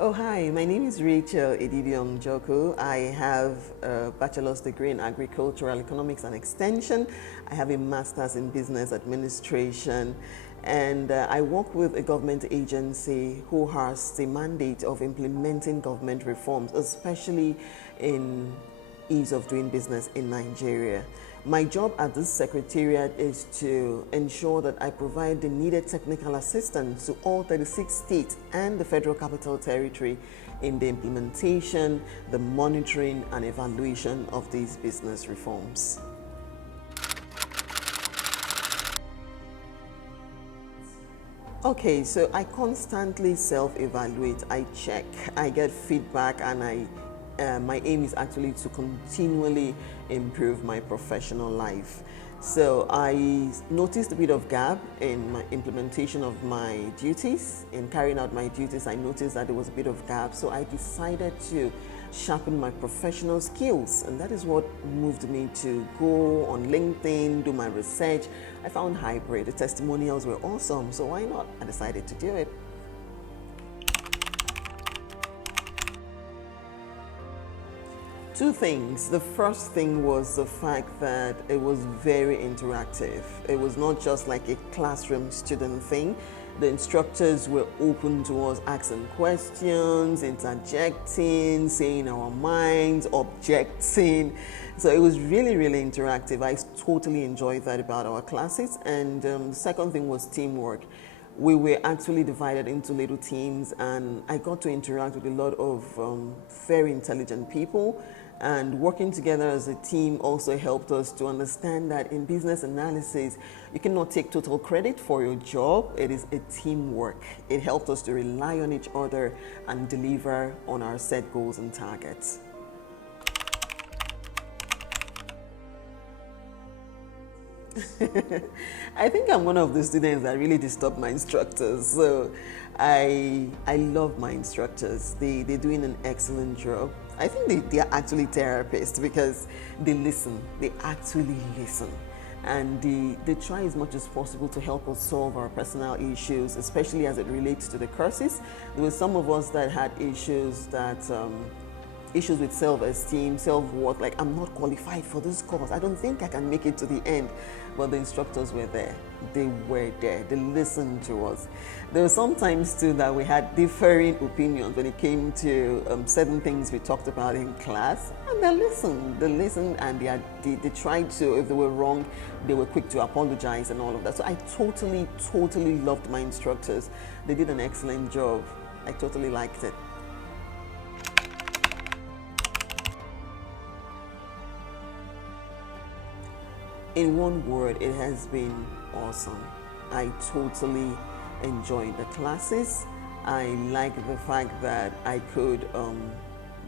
Oh, hi, my name is Rachel Edidiom Joko. I have a bachelor's degree in agricultural economics and extension. I have a master's in business administration, and I work with a government agency who has the mandate of implementing government reforms, especially in ease of doing business in Nigeria. My job at this secretariat is to ensure that I provide the needed technical assistance to all 36 states and the Federal Capital Territory in the implementation, the monitoring, and evaluation of these business reforms. Okay, so I constantly self-evaluate, I check, I get feedback, and my aim is actually to continually improve my professional life. So I noticed a bit of gap in my implementation of my duties. In carrying out my duties, I noticed that there was a bit of gap, so I decided to sharpen my professional skills, and that is what moved me to go on LinkedIn, do my research. I found hybrid, the testimonials were awesome, so why not? I decided to do it. Two things. The first thing was the fact that it was very interactive. It was not just like a classroom student thing. The instructors were open to us asking questions, interjecting, saying our minds, objecting. So it was really, really interactive. I totally enjoyed that about our classes. And the second thing was teamwork. We were actually divided into little teams, and I got to interact with a lot of very intelligent people. And working together as a team also helped us to understand that in business analysis, you cannot take total credit for your job. It is a teamwork. It helped us to rely on each other and deliver on our set goals and targets. I think I'm one of the students that really disturb my instructors. So I love my instructors. They're doing an excellent job. I think they are actually therapists because they listen. They actually listen. And they try as much as possible to help us solve our personal issues, especially as it relates to the courses. There were some of us that had issues with self-esteem, self-worth, like I'm not qualified for this course. I don't think I can make it to the end. But the instructors were there. They were there. They listened to us. There were some times too that we had differing opinions when it came to certain things we talked about in class. And they listened and they tried to, if they were wrong, they were quick to apologize and all of that. So I totally loved my instructors. They did an excellent job. I totally liked it. In one word, it has been awesome. I totally enjoyed the classes. I like the fact that I could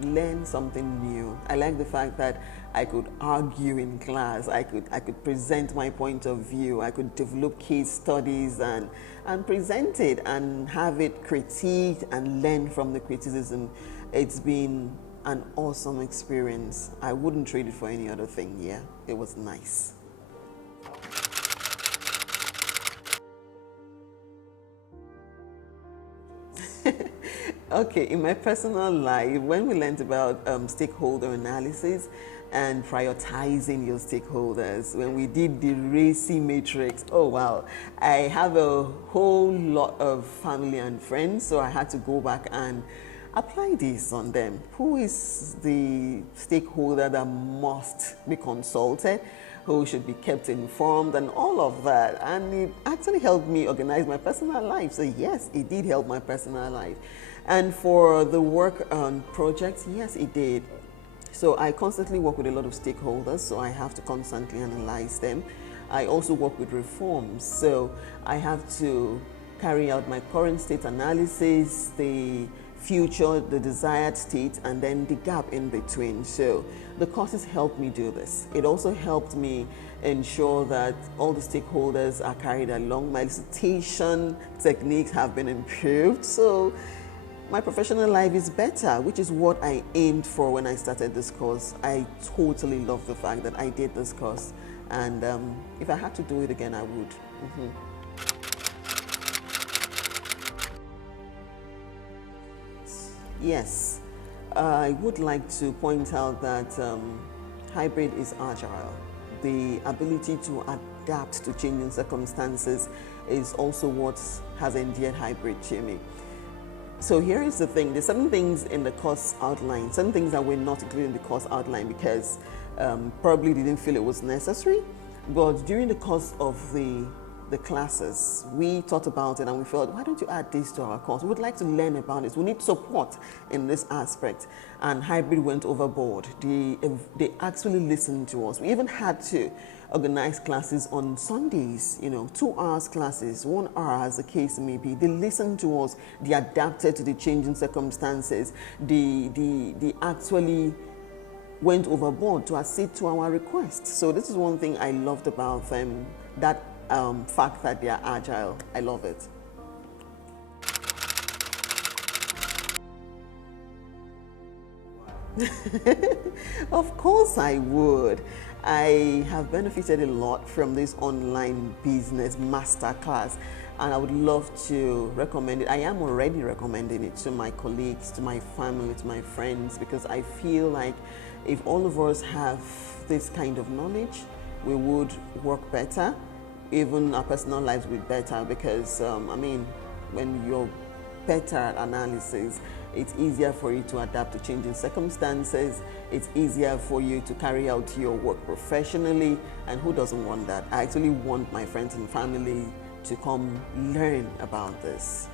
learn something new. I like the fact that I could argue in class. I could present my point of view. I could develop case studies and present it and have it critiqued and learn from the criticism. It's been an awesome experience. I wouldn't trade it for any other thing. Yeah, it was nice. Okay, in my personal life, when we learned about stakeholder analysis and prioritizing your stakeholders, when we did the RACI matrix, oh wow, I have a whole lot of family and friends, so I had to go back and apply this on them. Who is the stakeholder that must be consulted? Who should be kept informed and all of that? And it actually helped me organize my personal life. So yes, it did help my personal life. And for the work on projects, yes, it did. So I constantly work with a lot of stakeholders, so I have to constantly analyze them. I also work with reforms, so I have to carry out my current state analysis, the future, the desired state, and then the gap in between. So the courses helped me do this. It also helped me ensure that all the stakeholders are carried along. My elicitation techniques have been improved. So my professional life is better, which is what I aimed for when I started this course. I totally love the fact that I did this course. And if I had to do it again, I would. Yes, I would like to point out that hybrid is agile. The ability to adapt to changing circumstances is also what has endeared hybrid to me. So here is the thing, there's certain things in the course outline, certain things that were not included in the course outline because probably didn't feel it was necessary. But during the course of the classes, we thought about it and we felt, why don't you add this to our course? We would like to learn about this. We need support in this aspect. And hybrid went overboard. They actually listened to us. We even had to organize classes on Sundays, 2 hours classes, 1 hour as the case may be. They listened to us. They adapted to the changing circumstances. They actually went overboard to accede to our requests. So this is one thing I loved about them, that fact that they are agile. I love it. Of course I would. I have benefited a lot from this online business masterclass, and I would love to recommend it. I am already recommending it to my colleagues, to my family, to my friends, because I feel like if all of us have this kind of knowledge, we would work better. Even our personal lives would be better because, when you're better at analysis, it's easier for you to adapt to changing circumstances. It's easier for you to carry out your work professionally. And who doesn't want that? I actually want my friends and family to come learn about this.